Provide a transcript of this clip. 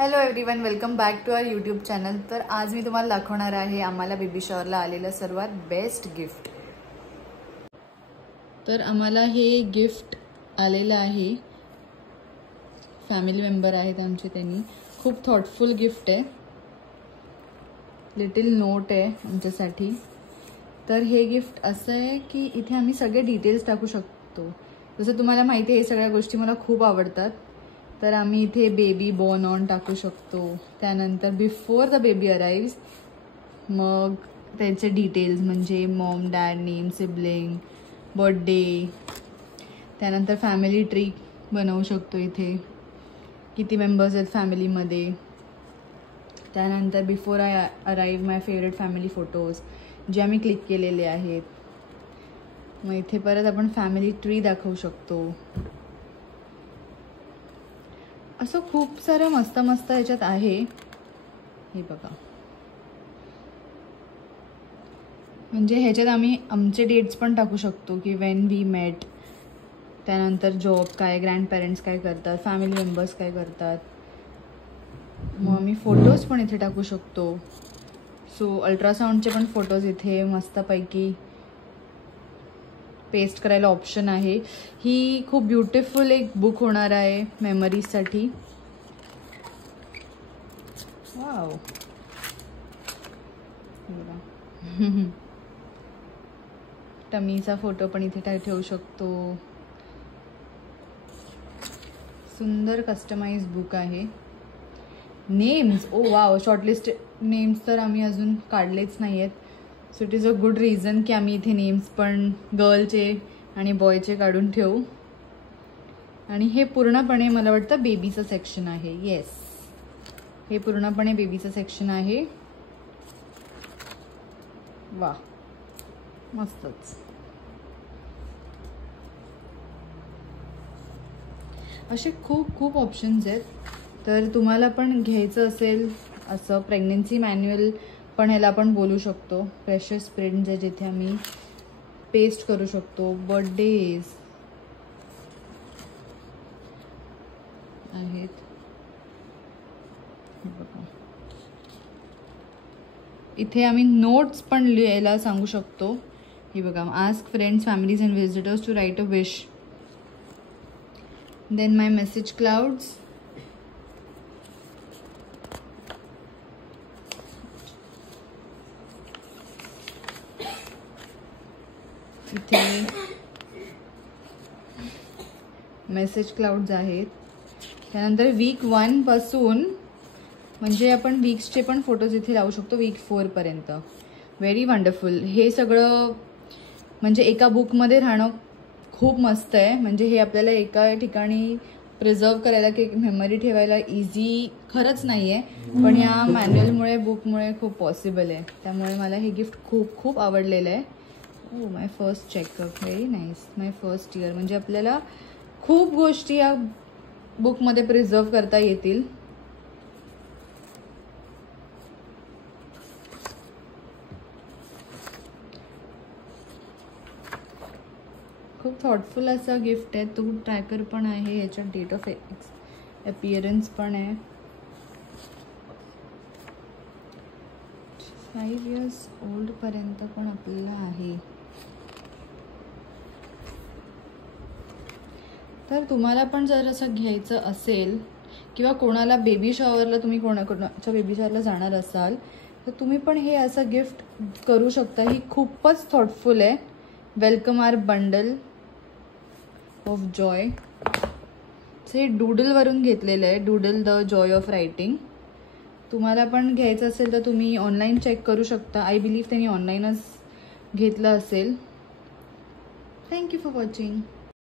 Hello everyone, welcome back to our YouTube channel. तर आज मी तुम्हाला दाखवणार आहे आम्हाला बेबी शॉवरला आलेलं सर्वात बेस्ट गिफ्ट। तर आम्हाला हे गिफ्ट आलेलं आहे, फॅमिली मेंबर आहेत आमचे, त्यांनी खूप थॉटफुल गिफ्ट आहे, लिटिल नोट आहे आमच्यासाठी। तर हे गिफ्ट असं आहे की इथे आम्ही सगळे डिटेल्स टाकू शकतो। जसं तुम्हाला माहिती आहे, हे सगळ्या गोष्टी मला खूप आवडतात। तर आम्ही इथे बेबी बॉर्न ऑन टाकू शकतो, त्यानंतर बिफोर द बेबी अराइव्स, मग त्याचे डिटेल्स म्हणजे Maugham, dad, name, sibling, birthday, त्यानंतर फॅमिली ट्री बनवू शकतो इथे, किती मेंबर्स आहेत फॅमिलीमध्ये, त्यानंतर before I arrive my favourite family photos जे आम्ही क्लिक केलेले आहेत। मग इथे परत आपण फॅमिली ट्री दाखवू शकतो। असं खूप सारं मस्त मस्त ह्याच्यात आहे, हे बघा। म्हणजे ह्याच्यात आम्ही आमचे डेट्स पण टाकू शकतो की व्हेन वी मेट, त्यानंतर जॉब काय, ग्रँड पेरेंट्स काय करतात, फॅमिली मेंबर्स काय करतात। मग आम्ही फोटोज पण इथे टाकू शकतो। सो अल्ट्रासाउंडचे पण फोटोज इथे मस्तपैकी पेस्ट करायला ऑप्शन आहे। ही खूप ब्युटिफुल एक बुक होणार आहे मेमरीजसाठी। वाव, टमीचा फोटो पण इथे ठेवू शकतो। सुंदर कस्टमाइज बुक आहे। नेम्स, ओ वाव, शॉर्टलिस्ट नेम्स तर आम्ही अजून काढलेच नाही आहेत। So it is a good reason की आम्ही इथे नेम्स पण गर्लचे आणि बॉयचे काढून ठेवू। आणि हे पूर्णपणे मला वाटतं बेबीचं सेक्शन आहे। येस, हे पूर्णपणे बेबीचं सेक्शन आहे। वा, मस्तच। असे खूप खूप ऑप्शन्स आहेत। तर तुम्हाला पण घ्यायचं असेल असं प्रेग्नन्सी मॅन्युअल पण ह्याला आपण बोलू शकतो। प्रेशियस प्रिंट्स आहे जिथे आम्ही पेस्ट करू शकतो। बर्थडेज आहेत, इथे आम्ही नोट्स पण लिहायला सांगू शकतो। हे बघा, ask friends, families and visitors to write a wish, then my message clouds, इथे मेसेज क्लाउड्स आहेत। त्यानंतर वीक 1 पासून म्हणजे आपण वीक्सचे पण फोटोज इथे लावू शकतो, वीक 4 पर्यंत। Very wonderful. हे सगळं म्हणजे एका बुकमध्ये राहणं खूप मस्त आहे। म्हणजे हे आपल्याला एका ठिकाणी प्रिझर्व करायला की मेमरी ठेवायला इझी खरंच नाही आहे, पण या मॅन्युअलमुळे, बुकमुळे खूप पॉसिबल आहे। त्यामुळे मला हे गिफ्ट खूप खूप आवडलेलं आहे। ओ, माय फर्स्ट चेकअप, व्हेरी नाईस, माय फर्स्ट इयर। म्हणजे आपल्याला खूप गोष्टी या बुकमध्ये प्रिझर्व करता येतील। खूप थॉटफुल असा गिफ्ट आहे। तो ट्रॅकर पण आहे, याच्यात डेट ऑफ अपीयरन्स पण आहे। 5 इयर्स ओल्ड पर्यंत पण आपल्याला आहे। तर तुम्हाला पण जर असं घ्यायचं असेल किंवा कोणाला बेबी शॉवरला, तुम्ही कोणाच्या बेबी शॉवरला जाणार असाल तर तुम्ही पण हे असं गिफ्ट करू शकता। ही खूपच थॉटफुल आहे। Welcome our bundle of joy, हे डूडलवरून घेतलेलं आहे, doodle the joy of writing. तुम्हाला पण घ्यायचं असेल तर तुम्ही ऑनलाईन चेक करू शकता। आय बिलीव्ह त्यांनी ऑनलाईनच घेतलं असेल। Thank you for watching.